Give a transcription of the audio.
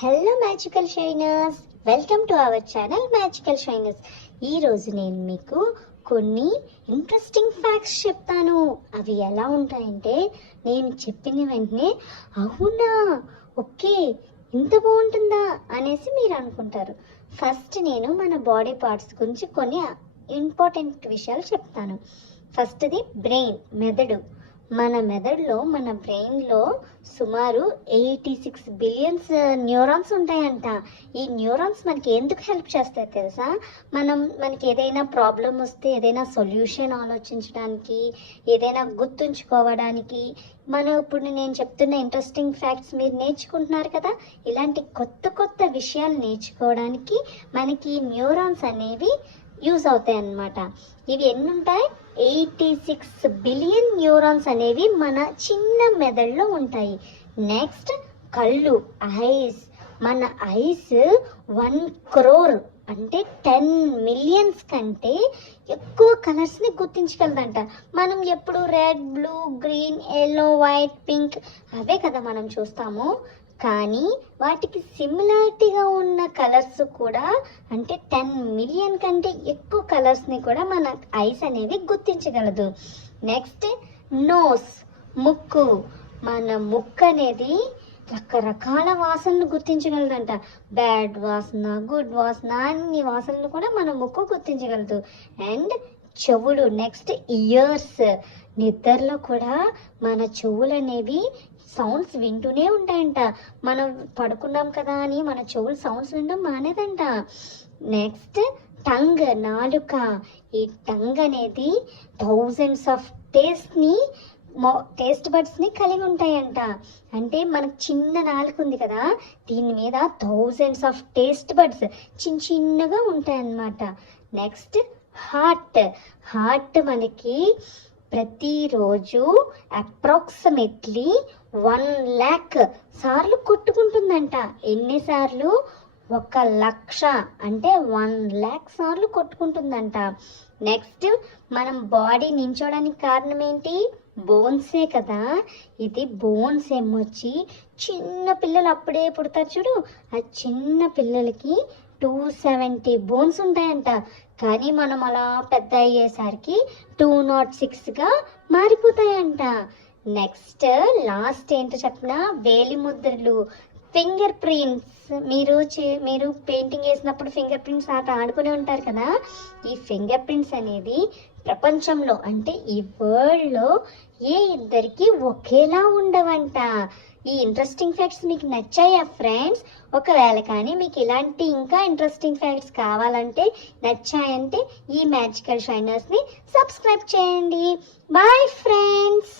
Hello magical shiners, welcome to our channel magical shiners. ఈరోజు నేను మీకు కొన్ని ఇంట్రెస్టింగ్ ఫ్యాక్ట్స్ చెప్తాను. అవి ఎలా ఉంటాయంటే నేను చెప్పిన వెంటనే అవునా, ఓకే, ఇంత బాగుంటుందా అనేసి మీరు అనుకుంటారు. ఫస్ట్ నేను మన బాడీ పార్ట్స్ గురించి కొన్ని ఇంపార్టెంట్ విషయాలు చెప్తాను. ఫస్ట్ది బ్రెయిన్, మెదడు. మన మెదడులో, మన బ్రెయిన్లో సుమారు 86 బిలియన్స్ న్యూరాన్స్ ఉంటాయంట. ఈ న్యూరాన్స్ మనకి ఎందుకు హెల్ప్ చేస్తాయి తెలుసా? మనకి ఏదైనా ప్రాబ్లం వస్తే, ఏదైనా సొల్యూషన్ ఆలోచించడానికి, ఏదైనా గుర్తుంచుకోవడానికి, ఇప్పుడు నేను చెప్తున్న ఇంట్రెస్టింగ్ ఫ్యాక్ట్స్ మీరు నేర్చుకుంటున్నారు కదా, ఇలాంటి కొత్త కొత్త విషయాలు నేర్చుకోవడానికి మనకి న్యూరాన్స్ అనేవి యూజ్ అవుతాయి అన్నమాట. ఇవి ఎన్ని ఉంటాయి? 86 బిలియన్ న్యూరాన్స్ అనేవి మన చిన్న మెదడులో ఉంటాయి. నెక్స్ట్ కళ్ళు, ఐస్. మన ఐస్ 1 crore అంటే 10 మిలియన్స్ కంటే ఎక్కువ కలర్స్ని గుర్తించగలదంట. మనం ఎప్పుడు red, blue, green, yellow, white, pink అవే కదా మనం చూస్తాము. కానీ వాటికి సిమిలారిటీగా ఉన్న కలర్స్ కూడా, అంటే 10 మిలియన్ కంటే ఎక్కువ కలర్స్ని కూడా మన ఐస్ అనేవి గుర్తించగలదు. నెక్స్ట్ నోస్, ముక్కు. మన ముక్కు అనేది రకరకాల వాసనలు గుర్తించగలదంట. బ్యాడ్ వాసన, గుడ్ వాసన, అన్ని వాసనలు కూడా మన ముక్కు గుర్తించగలదు. అండ్ చెవులు. Next years. నిద్రలో కూడా మన చెవులు అనేవి సౌండ్స్ వింటూనే ఉంటాయంట. మనం పడుకున్నాం కదా అని మన చెవులు సౌండ్స్ వినడం మానేదంట. నెక్స్ట్ టంగ్, నాలుక. ఈ టంగ్ అనేది థౌజండ్స్ ఆఫ్ టేస్ట్ బడ్స్ని కలిగి ఉంటాయంట. అంటే మనకు చిన్న నాలుక ఉంది కదా, దీని మీద థౌజండ్స్ ఆఫ్ టేస్ట్ బడ్స్ చిన్నగా ఉంటాయన్నమాట. నెక్స్ట్ హార్ట్ మనకి ప్రతిరోజు అప్రాక్సిమేట్లీ 1,00,000 సార్లు కొట్టుకుంటుందంట. ఎన్నిసార్లు? 1,00,000 అంటే 1,00,000 సార్లు కొట్టుకుంటుందంట. నెక్స్ట్ మనం బాడీ నించోడానికి కారణం ఏంటి? బోన్సే కదా. ఇది బోన్స్ ఏమొచ్చి చిన్న పిల్లలు అప్పుడే పుడతారు చూడు, ఆ చిన్న పిల్లలకి 270 బోన్స్ ఉంటాయంట. కానీ మనం అలా పెద్ద అయ్యేసరికి 206గా మారిపోతాయంట. నెక్స్ట్ లాస్ట్ ఏంటో చెప్పిన, వేలిముద్రలు, ఫింగర్ ప్రింట్స్. మీరు పెయింటింగ్ వేసినప్పుడు ఫింగర్ ప్రింట్స్ ఆట ఆడుకునే ఉంటారు కదా. ఈ ఫింగర్ ప్రింట్స్ అనేది ప్రపంచంలో, అంటే ఈ వరల్డ్లో ఏ ఇద్దరికి ఒకేలా ఉండవంట. ఈ ఇంట్రెస్టింగ్ ఫ్యాక్ట్స్ మీకు నచ్చాయా ఫ్రెండ్స్? ఒకవేళ కానీ మీకు ఇలాంటి ఇంకా ఇంట్రెస్టింగ్ ఫ్యాక్ట్స్ కావాలంటే, నచ్చాయంటే ఈ మ్యాజికల్ షైనర్స్ని సబ్స్క్రైబ్ చేయండి. Bye friends.